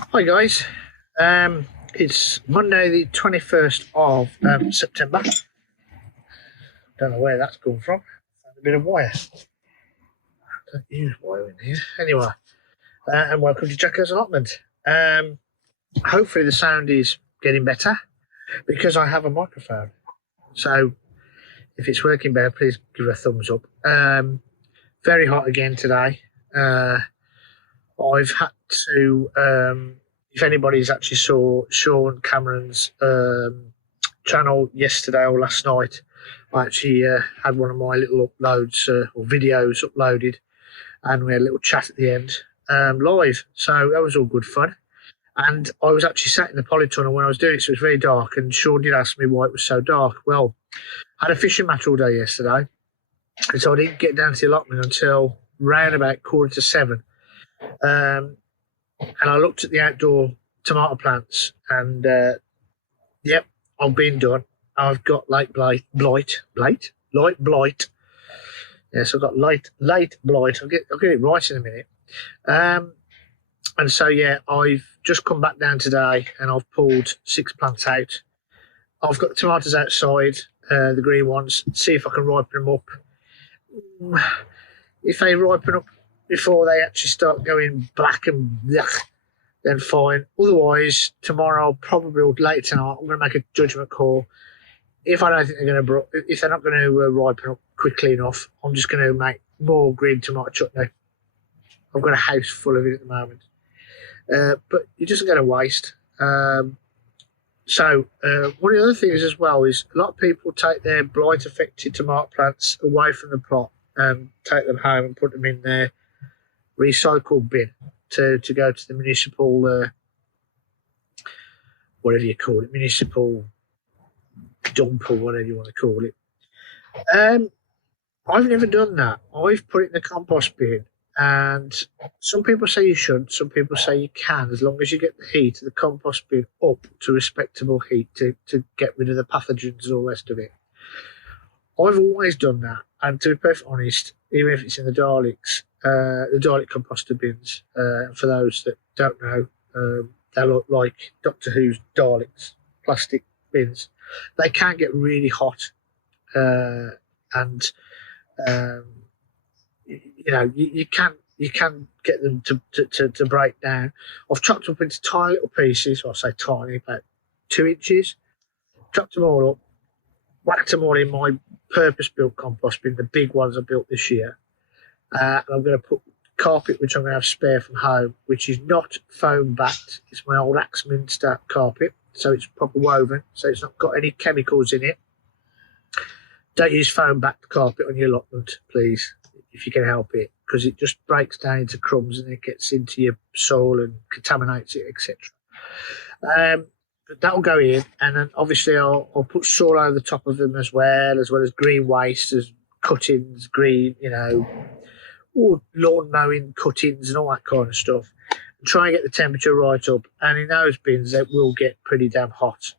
Hi guys, it's Monday the 21st of September. Don't know where that's come from. Found a bit of wire. Don't use wire in here. Anyway, and welcome to Jacko's Allotment. Hopefully the sound is getting better because I have a microphone. So if it's working better, please give it a thumbs up. Very hot again today. I've had to, if anybody's actually saw Sean Cameron's channel yesterday or last night, I actually had one of my little uploads or videos uploaded, and we had a little chat at the end live. So that was all good fun. And I was actually sat in the Polytunnel when I was doing it, so it was very dark. And Sean did ask me why it was so dark. Well, I had a fishing match all day yesterday, and so I didn't get down to the allotment until round about 6:45. And I looked at the outdoor tomato plants, and yep, I've been done. I've got late blight. Yes, I've got late blight. I'll get it right in a minute. And so yeah, I've just come back down today, and I've pulled 6 plants out. I've got the tomatoes outside, the green ones. See if I can ripen them up. If they ripen up before they actually start going black and blech, then fine. Otherwise, tomorrow, probably or later tonight, I'm going to make a judgment call. If I don't think if they're not going to ripen up quickly enough, I'm just going to make more green tomato chutney. I've got a house full of it at the moment, but you're just going to waste. So one of the other things as well is a lot of people take their blight-affected tomato plants away from the plot and take them home and put them in their recycle bin to go to the municipal, whatever you call it, municipal dump or whatever you want to call it. I've never done that. I've put it in the compost bin, and some people say you shouldn't, some people say you can, as long as you get the heat of the compost bin up to respectable heat to get rid of the pathogens and all the rest of it. I've always done that, and to be perfectly honest, even if it's in the Daleks composter bins, for those that don't know, they look like Doctor Who's Daleks, plastic bins. They can get really hot, and you can get them to break down. I've chopped up into tiny little pieces. Well, I say tiny, about 2 inches. Chopped them all up, whacked them all in my purpose-built compost bin, the big ones I built this year. And I'm going to put carpet, which I'm going to have spare from home, which is not foam backed. It's my old Axminster carpet, so it's proper woven, so it's not got any chemicals in it. Don't use foam backed carpet on your allotment, please, if you can help it, because it just breaks down into crumbs and it gets into your soil and contaminates it, etc. But that'll go in, and then obviously I'll put soil over the top of them as well as green waste, as cuttings, green, or lawn mowing cuttings and all that kind of stuff. And try and get the temperature right up. And in those bins, it will get pretty damn hot.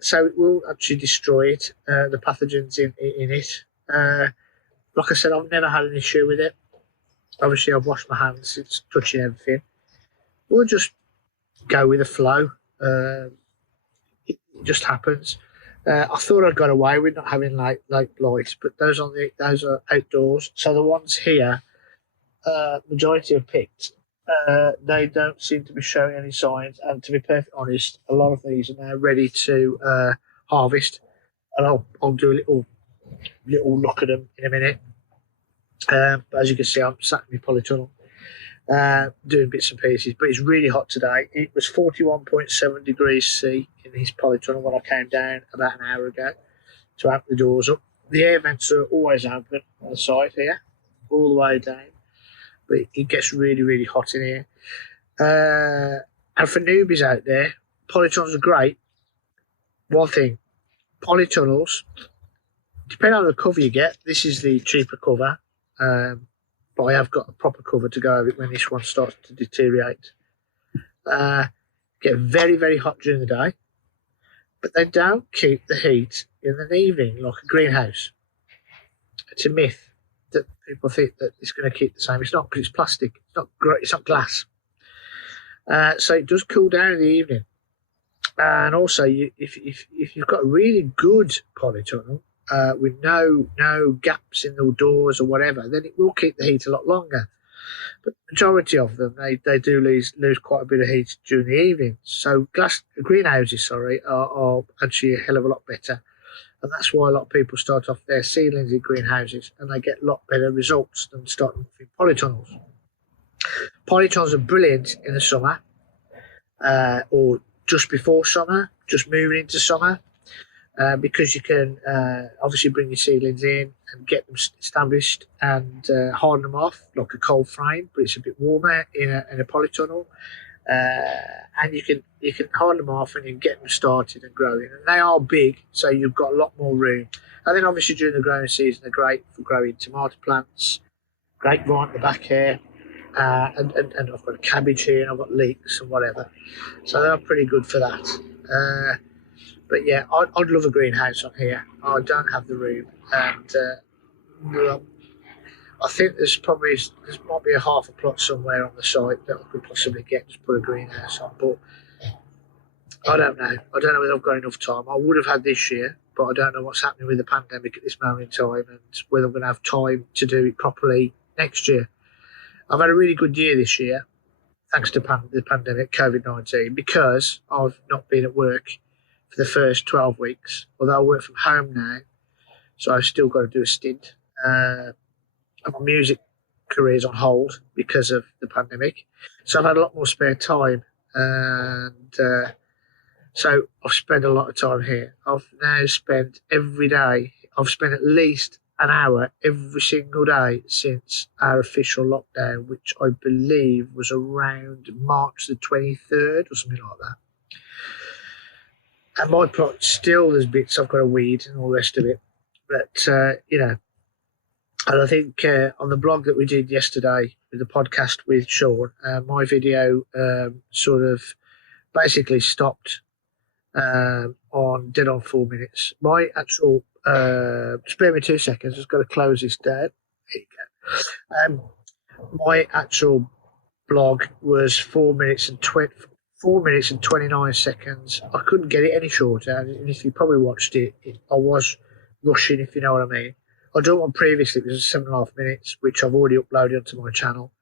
So it will actually destroy it, the pathogens in it. Like I said, I've never had an issue with it. Obviously, I've washed my hands since touching everything. We'll just go with the flow. It just happens. I thought I got away with not having light blight, but those are outdoors. So the ones here, majority are picked. They don't seem to be showing any signs. And to be perfectly honest, a lot of these are now ready to harvest. And I'll do a little look at them in a minute. But as you can see, I'm sat in my polytunnel, doing bits and pieces. But it's really hot today. It was 41.7 degrees C in his polytunnel when I came down about an hour ago to open the doors up. The air vents are always open on the side here, all the way down. But it gets really, really hot in here. And for newbies out there, polytunnels are great. One thing, polytunnels, depending on the cover you get, this is the cheaper cover. But I have got a proper cover to go over it when this one starts to deteriorate. Get very, very hot during the day, but they don't keep the heat in the evening like a greenhouse. It's a myth that people think that it's going to keep the same. It's not, because it's plastic. It's not glass. So it does cool down in the evening. And also, if you've got a really good polytunnel with no gaps in the doors or whatever, then it will keep the heat a lot longer. But the majority of them, they do lose quite a bit of heat during the evening. So greenhouses, are actually a hell of a lot better. And that's why a lot of people start off their seedlings in greenhouses and they get a lot better results than starting off in polytunnels. Polytunnels are brilliant in the summer or just before summer, just moving into summer, because you can obviously bring your seedlings in and get them established and harden them off like a cold frame, but it's a bit warmer in a polytunnel. And you can harden them off and you can get them started and growing. And they are big, so you've got a lot more room. And then obviously during the growing season, they're great for growing tomato plants, grapevine at the back here, and I've got a cabbage here, and I've got leeks and whatever. So they're pretty good for that. But yeah, I'd love a greenhouse on here. I don't have the room, and well, I think there might be a half a plot somewhere on the site that I could possibly get to put a greenhouse on, but I don't know. I don't know whether I've got enough time. I would have had this year, but I don't know what's happening with the pandemic at this moment in time, and whether I'm going to have time to do it properly next year. I've had a really good year this year, thanks to the pandemic, COVID-19, because I've not been at work for the first 12 weeks, although I work from home now, so I've still got to do a stint. My music career is on hold because of the pandemic, so I've had a lot more spare time, and so I've spent a lot of time here. I've now spent every day. I've spent at least an hour every single day since our official lockdown, which I believe was around March the 23rd or something like that. And my plot still, there's bits I've got to weed and all the rest of it, but and I think on the blog that we did yesterday with the podcast with Sean, my video sort of basically stopped on dead on 4 minutes. My actual, spare me 2 seconds, I've just got to close this down. There you go. My actual blog was 4 minutes and 29 seconds. I couldn't get it any shorter, and if you probably watched it, I was rushing, if you know what I mean. I done one previously, it was 7.5 minutes, which I've already uploaded onto my channel.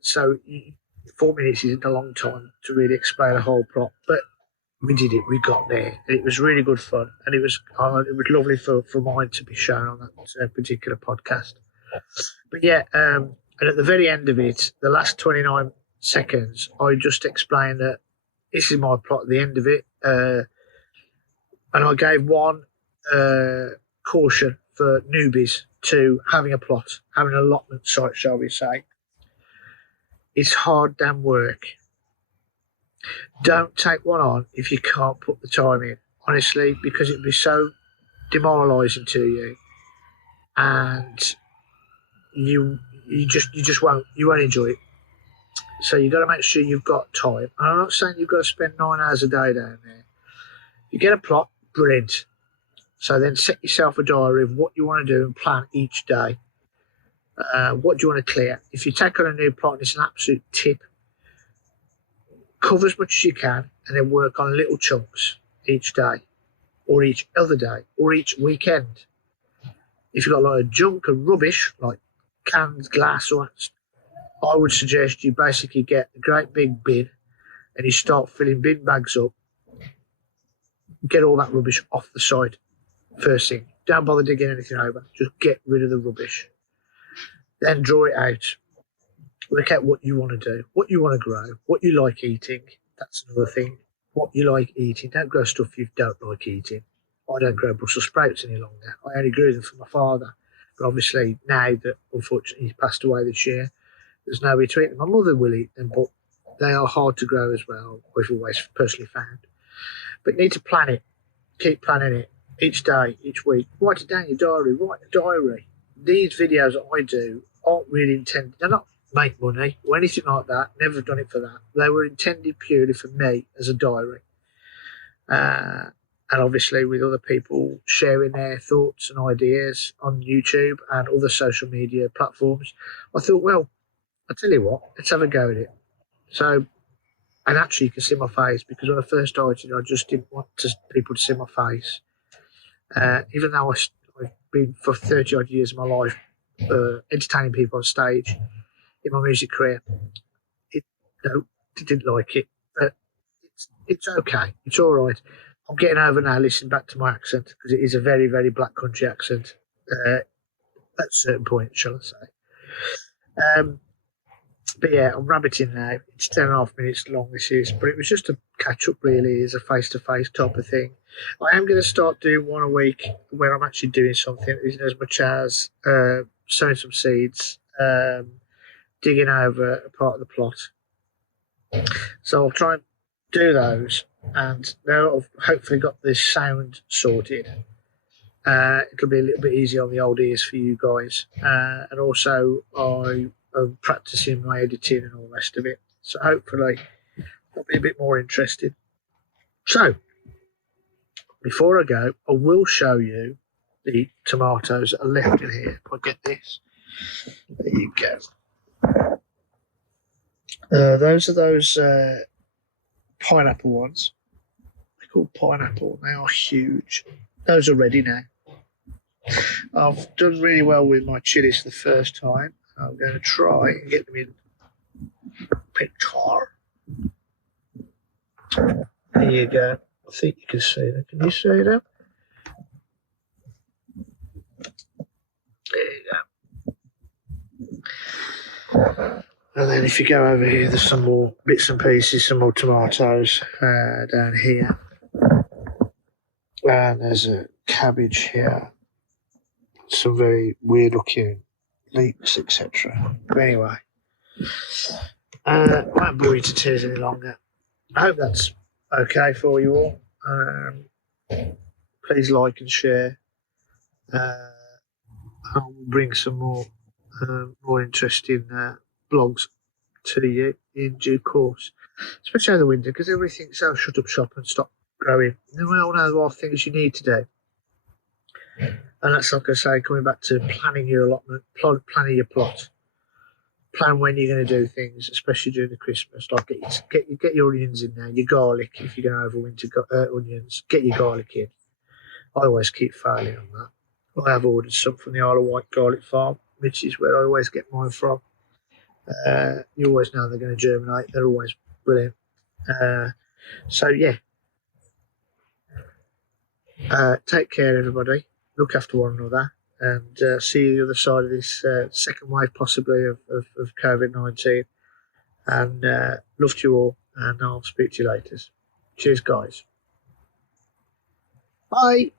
So 4 minutes isn't a long time to really explain a whole plot, but we did it. We got there, and it was really good fun, and it was lovely for mine to be shown on that particular podcast. But yeah, and at the very end of it, the last 29 seconds, I just explained that this is my plot at the end of it, and I gave one caution for newbies to having a plot, having an allotment site, shall we say. It's hard damn work. Don't take one on if you can't put the time in, honestly, because it'd be so demoralising to you, and you won't enjoy it. So you've got to make sure you've got time. And I'm not saying you've got to spend 9 hours a day down there. You get a plot, brilliant. So then set yourself a diary of what you want to do and plan each day. What do you want to clear? If you take on a new plot, and it's an absolute tip, cover as much as you can and then work on little chunks each day or each other day or each weekend. If you've got a lot of junk and rubbish like cans, glass, or I would suggest you basically get a great big bin and you start filling bin bags up. Get all that rubbish off the site first thing. Don't bother digging anything over. Just get rid of the rubbish. Then draw it out. Work out what you want to do, what you want to grow, what you like eating. That's another thing. What you like eating. Don't grow stuff you don't like eating. I don't grow Brussels sprouts any longer. I only grew them for my father. But obviously now that unfortunately he passed away this year, there's nobody to eat them. My mother will eat them, but they are hard to grow as well, I've always personally found. But you need to plan it. Keep planning it each day, each week. Write it down in your diary. Write a diary. These videos that I do aren't really intended. They're not make money or anything like that. Never done it for that. They were intended purely for me as a diary. And obviously with other people sharing their thoughts and ideas on YouTube and other social media platforms, I thought, well, I'll tell you what, let's have a go at it. So, and actually, you can see my face because when I first started, I just didn't want people to see my face. Even though I've been for 30 odd years of my life entertaining people on stage in my music career, it, no, I didn't like it. But it's okay. It's all right. I'm getting over now listening back to my accent because it is a very, very black country accent at a certain point, shall I say. But yeah, I'm rabbiting now. It's 10.5 minutes long, this is, but it was just a catch up, really, as a face to face type of thing. I am going to start doing one a week where I'm actually doing something, as much as sowing some seeds, digging over a part of the plot. So I'll try and do those, and now I've hopefully got this sound sorted. It'll be a little bit easier on the old ears for you guys, and also I'm practicing my editing and all the rest of it. So hopefully it'll be a bit more interesting. So before I go, I will show you the tomatoes that are left in here. If I get this, there you go. Those are those pineapple ones. They're called pineapple. They are huge. Those are ready now. I've done really well with my chilies the first time. I'm going to try and get them in picture. There you go. I think you can see them. Can you see them? There you go. And then if you go over here, there's some more bits and pieces, some more tomatoes down here. And there's a cabbage here. Some very weird looking leeks, etc. But anyway, I won't bore you to tears any longer. I hope that's okay for you all. Please like and share. I'll bring some more interesting blogs to you in due course, especially in the winter, because everything's so shut up shop and stop growing. And we all know there are things you need to do. And that's like I say, coming back to planning your allotment, planning your plot, plan when you're going to do things, especially during the Christmas. Like get your onions in there, your garlic. If you're going to overwinter onions, get your garlic in. I always keep failing on that. I have ordered some from the Isle of Wight garlic farm, which is where I always get mine from. You always know they're going to germinate. They're always brilliant. So yeah, take care, everybody. Look after one another, and see you the other side of this second wave, possibly, of COVID-19. And love to you all, and I'll speak to you later. Cheers, guys. Bye.